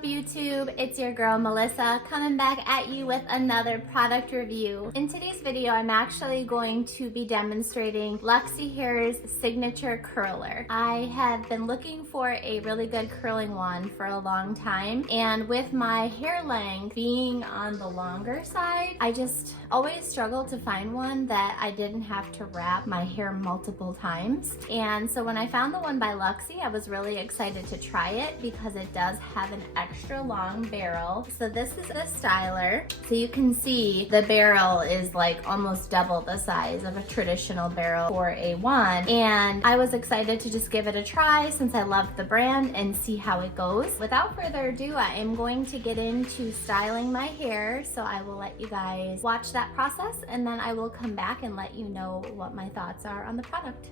up, YouTube? It's your girl Melissa coming back at you with another product review. In today's video, I'm actually going to be demonstrating Luxy Hair's Signature Curler. I have been looking for a really good curling wand for a long time, and with my hair length being on the longer side, I just always struggled to find one that I didn't have to wrap my hair multiple times. And so when I found the one by Luxy, I was really excited to try it because it does have an extra long barrel. So this is the styler. So you can see the barrel is like almost double the size of a traditional barrel for a wand. And I was excited to just give it a try since I love the brand and see how it goes. Without further ado, I am going to get into styling my hair. So I will let you guys watch that process, and then I will come back and let you know what my thoughts are on the product.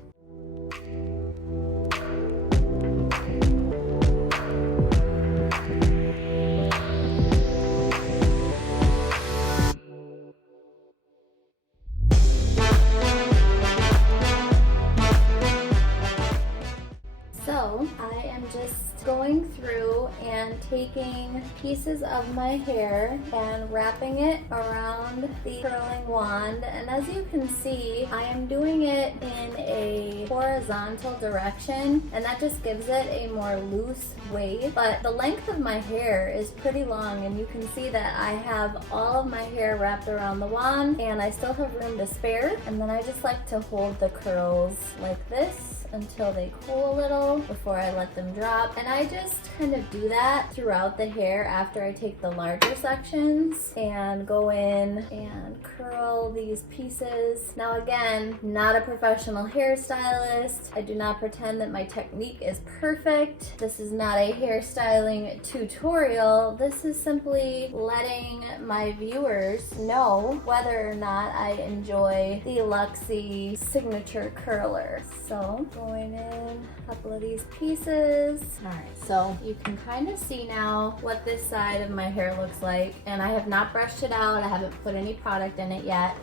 So I am just going through and taking pieces of my hair and wrapping it around the curling wand, and as you can see, I am doing it in a horizontal direction, and that just gives it a more loose wave. But the length of my hair is pretty long, and you can see that I have all of my hair wrapped around the wand and I still have room to spare. And then I just like to hold the curls like this until they cool a little before I let them drop. And I just kind of do that throughout the hair after I take the larger sections and go in and curl these pieces. Now again, not a professional hairstylist. I do not pretend that my technique is perfect. This is not a hairstyling tutorial. This is simply letting my viewers know whether or not I enjoy the Luxy Signature Curler. So going in a couple of these pieces. All right, so you can kind of see now what this side of my hair looks like, and I have not brushed it out. I haven't put any product in it yet.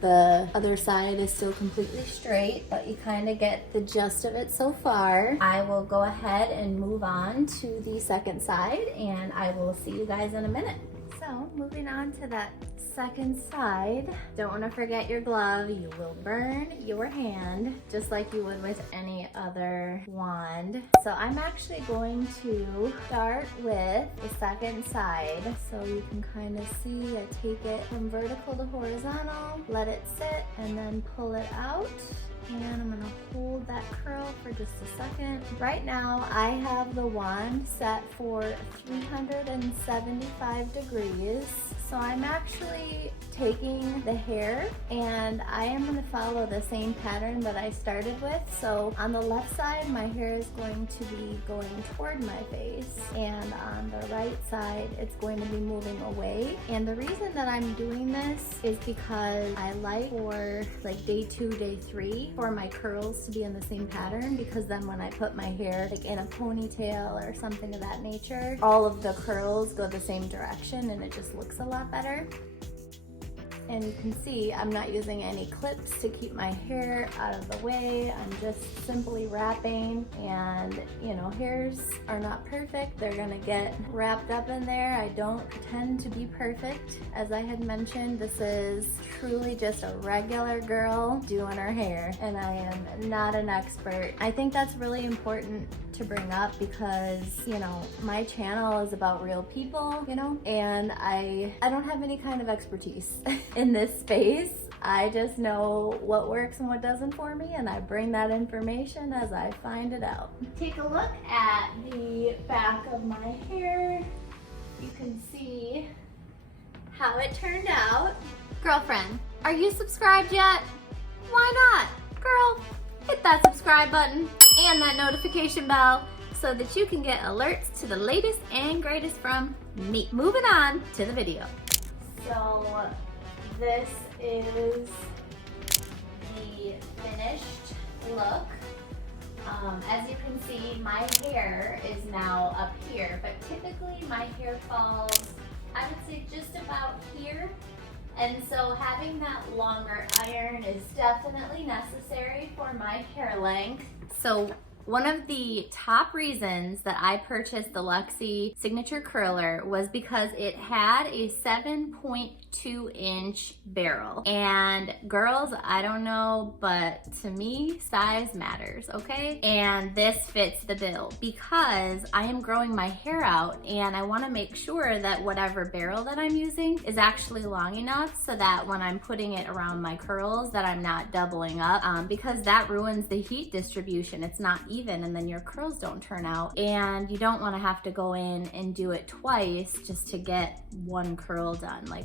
The other side is still completely straight, but you kind of get the gist of it so far. I will go ahead and move on to the second side, and I will see you guys in a minute. So moving on to that second side, don't want to forget your glove. You will burn your hand just like you would with any other wand. So I'm actually going to start with the second side. So you can kind of see I take it from vertical to horizontal, let it sit, and then pull it out. And I'm gonna hold that curl for just a second. Right now, I have the wand set for 375 degrees. So I'm actually taking the hair and I am gonna follow the same pattern that I started with. So on the left side, my hair is going to be going toward my face, and on the right side, it's going to be moving away. And the reason that I'm doing this is because I like for like day 2, day 3, for my curls to be in the same pattern, because then when I put my hair like in a ponytail or something of that nature, all of the curls go the same direction and it just looks a lot better. And you can see I'm not using any clips to keep my hair out of the way. I'm just simply wrapping, and you know, hairs are not perfect. They're gonna get wrapped up in there. I don't pretend to be perfect. As I had mentioned, this is truly just a regular girl doing her hair, and I am not an expert. I think that's really important to bring up because, you know, my channel is about real people, you know, and I don't have any kind of expertise in this space. I just know what works and what doesn't for me, and I bring that information as I find it out. Take a look at the back of my hair. You can see how it turned out. Girlfriend, are you subscribed yet? Why not? Girl, hit that subscribe button and that notification bell so that you can get alerts to the latest and greatest from me. Moving on to the video. So this is the finished look. As you can see, my hair is now up here, but typically my hair falls, I would say, just about here. And so having that longer iron is definitely necessary for my hair length. So One of the top reasons that I purchased the Luxy Signature Curler was because it had a 7.2-inch barrel. And girls, I don't know, but to me, size matters, okay? And this fits the bill because I am growing my hair out and I wanna make sure that whatever barrel that I'm using is actually long enough so that when I'm putting it around my curls that I'm not doubling up, because that ruins the heat distribution. It's not even, and then your curls don't turn out, and you don't want to have to go in and do it twice just to get one curl done. Like,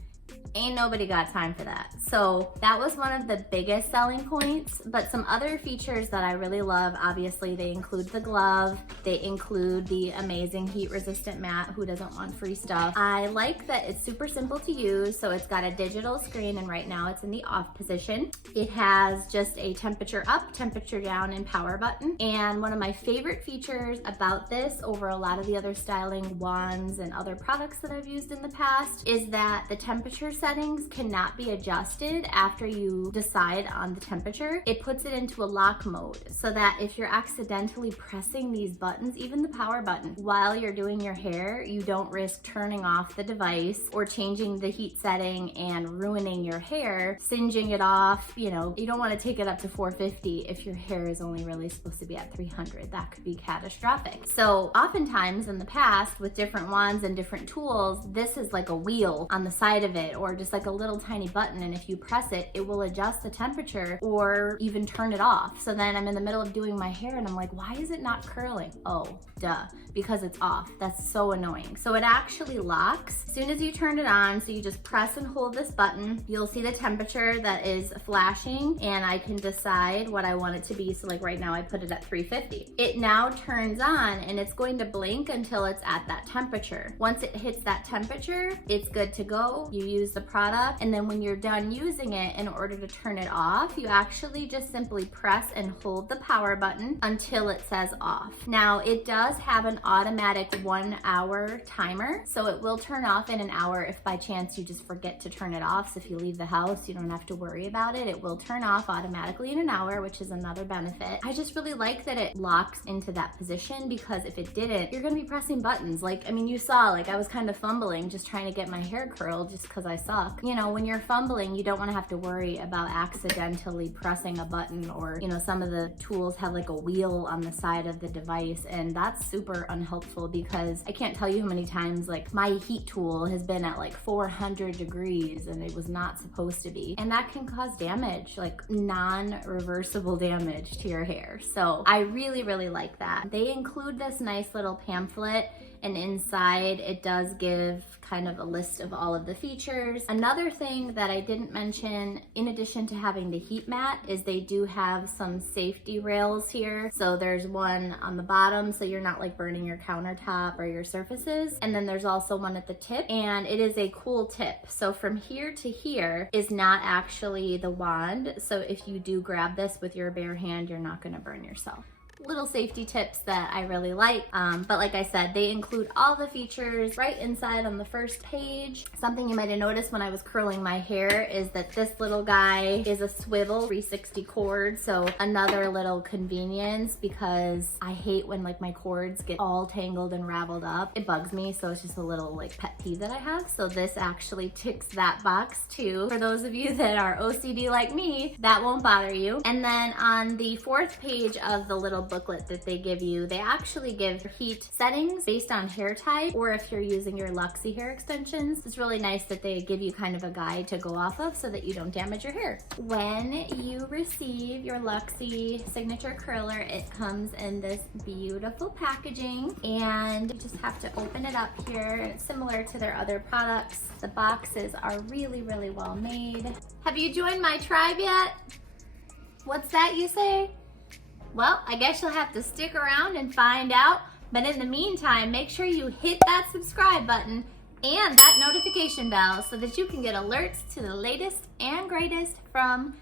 ain't nobody got time for that. So that was one of the biggest selling points, but some other features that I really love, obviously they include the glove, they include the amazing heat resistant mat. Who doesn't want free stuff? I like that it's super simple to use. So it's got a digital screen and right now it's in the off position. It has just a temperature up, temperature down and power button. And one of my favorite features about this over a lot of the other styling wands and other products that I've used in the past is that the temperature settings cannot be adjusted after you decide on the temperature. It puts it into a lock mode so that if you're accidentally pressing these buttons, even the power button, while you're doing your hair, you don't risk turning off the device or changing the heat setting and ruining your hair, singeing it off. You know, you don't want to take it up to 450 if your hair is only really supposed to be at 300. That could be catastrophic. So oftentimes in the past with different wands and different tools, this is like a wheel on the side of it or just like a little tiny button, and if you press it, it will adjust the temperature or even turn it off. So then I'm in the middle of doing my hair and I'm like, why is it not curling? Oh, duh, because it's off. That's so annoying. So it actually locks as soon as you turn it on. So you just press and hold this button. You'll see the temperature that is flashing and I can decide what I want it to be. So like right now I put it at 350. It now turns on and it's going to blink until it's at that temperature. Once it hits that temperature, it's good to go. You use the product, and then when you're done using it, in order to turn it off, you actually just simply press and hold the power button until it says off. Now it does have an automatic 1 hour timer, so it will turn off in an hour if by chance you just forget to turn it off. So if you leave the house, you don't have to worry about it. It will turn off automatically in an hour, which is another benefit. I just really like that it locks into that position, because if it didn't, you're gonna be pressing buttons. Like, I mean, you saw, like I was kind of fumbling just trying to get my hair curled just because I suck. You know, when you're fumbling, you don't want to have to worry about accidentally pressing a button, or, you know, some of the tools have like a wheel on the side of the device, and that's super unhelpful because I can't tell you how many times like my heat tool has been at like 400 degrees and it was not supposed to be, and that can cause damage, like non-reversible damage to your hair. So I really, really like that. They include this nice little pamphlet, and inside it does give kind of a list of all of the features. Another thing that I didn't mention, in addition to having the heat mat, is they do have some safety rails here. So there's one on the bottom so you're not like burning your countertop or your surfaces. And then there's also one at the tip, and it is a cool tip. So from here to here is not actually the wand. So if you do grab this with your bare hand, you're not gonna burn yourself. Little safety tips that I really like. But like I said, they include all the features right inside on the first page. Something you might have noticed when I was curling my hair is that this little guy is a swivel 360 cord. So another little convenience, because I hate when like my cords get all tangled and raveled up. It bugs me, so it's just a little like pet peeve that I have. So this actually ticks that box too. For those of you that are OCD like me, that won't bother you. And then on the fourth page of the little booklet that they give you, they actually give heat settings based on hair type, or if you're using your Luxy hair extensions. It's really nice that they give you kind of a guide to go off of so that you don't damage your hair. When you receive your Luxy Signature Curler, it comes in this beautiful packaging, and you just have to open it up here. It's similar to their other products. The boxes are really, really well made. Have you joined my tribe yet? What's that you say? Well, I guess you'll have to stick around and find out. But in the meantime, make sure you hit that subscribe button and that notification bell so that you can get alerts to the latest and greatest from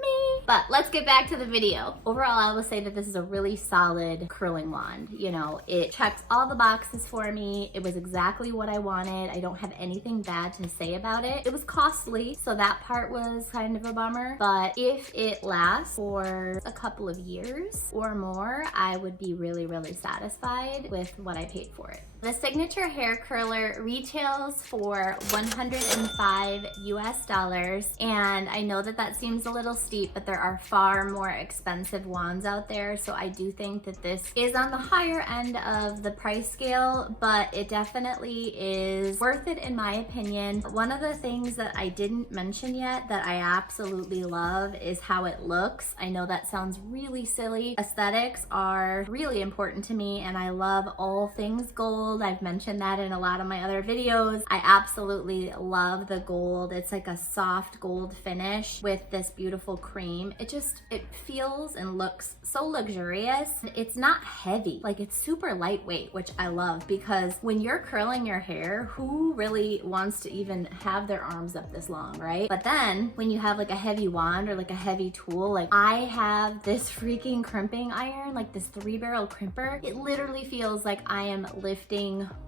me. But let's get back to the video. Overall, I will say that this is a really solid curling wand. You know, it checks all the boxes for me. It was exactly what I wanted. I don't have anything bad to say about it. It was costly, so that part was kind of a bummer. But if it lasts for a couple of years or more, I would be really, really satisfied with what I paid for it. The Signature Hair Curler retails for $105 US, and I know that that seems a little steep, but there are far more expensive wands out there, so I do think that this is on the higher end of the price scale, but it definitely is worth it in my opinion. One of the things that I didn't mention yet that I absolutely love is how it looks. I know that sounds really silly. Aesthetics are really important to me, and I love all things gold. I've mentioned that in a lot of my other videos. I absolutely love the gold. It's like a soft gold finish with this beautiful cream. It feels and looks so luxurious. It's not heavy, like it's super lightweight, which I love, because when you're curling your hair, who really wants to even have their arms up this long, right? But then when you have like a heavy wand or like a heavy tool, like I have this freaking crimping iron, like this 3-barrel crimper. It literally feels like I am lifting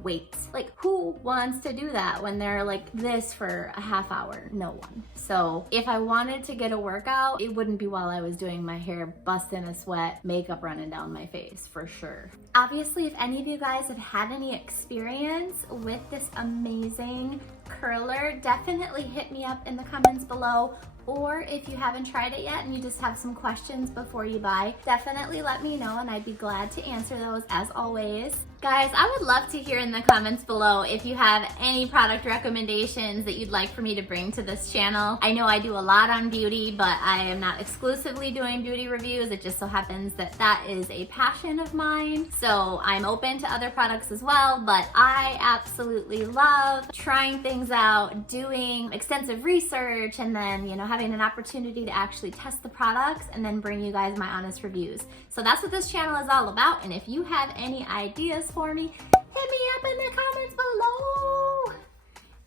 weights. Like who wants to do that when they're like this for a half hour? No one. So if I wanted to get a workout, it wouldn't be while I was doing my hair, busting a sweat, makeup running down my face, for sure. Obviously, if any of you guys have had any experience with this amazing curler, definitely hit me up in the comments below. Or if you haven't tried it yet and you just have some questions before you buy, definitely let me know and I'd be glad to answer those as always. Guys, I would love to hear in the comments below if you have any product recommendations that you'd like for me to bring to this channel. I know I do a lot on beauty, but I am not exclusively doing beauty reviews. It just so happens that that is a passion of mine. So I'm open to other products as well, but I absolutely love trying things out, doing extensive research, and then, you know, having an opportunity to actually test the products and then bring you guys my honest reviews. So that's what this channel is all about. And if you have any ideas for me, hit me up in the comments below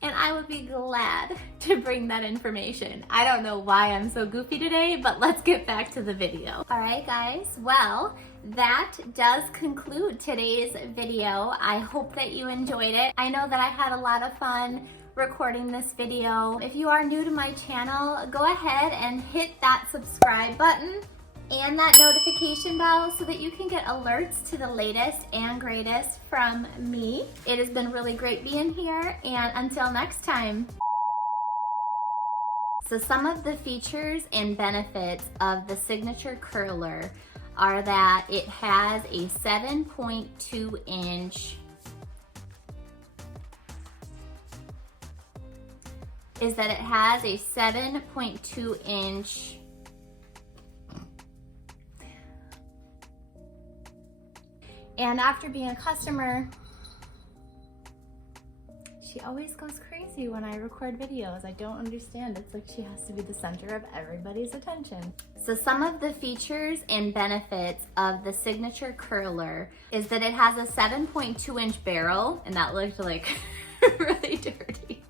and I would be glad to bring that information. I don't know why I'm so goofy today, but let's get back to the video. All right, guys, well, that does conclude today's video. I hope that you enjoyed it. I know that I had a lot of fun recording this video. If you are new to my channel, go ahead and hit that subscribe button and that notification bell so that you can get alerts to the latest and greatest from me. It has been really great being here, and until next time. So some of the features and benefits of the Signature Curler are that it has a 7.2 inch is that it has a 7.2 inch and after being a customer, she always goes crazy when I record videos. I don't understand. It's like she has to be the center of everybody's attention. So some of the features and benefits of the Signature Curler is that it has a 7.2 inch barrel, and that looked like really dirty.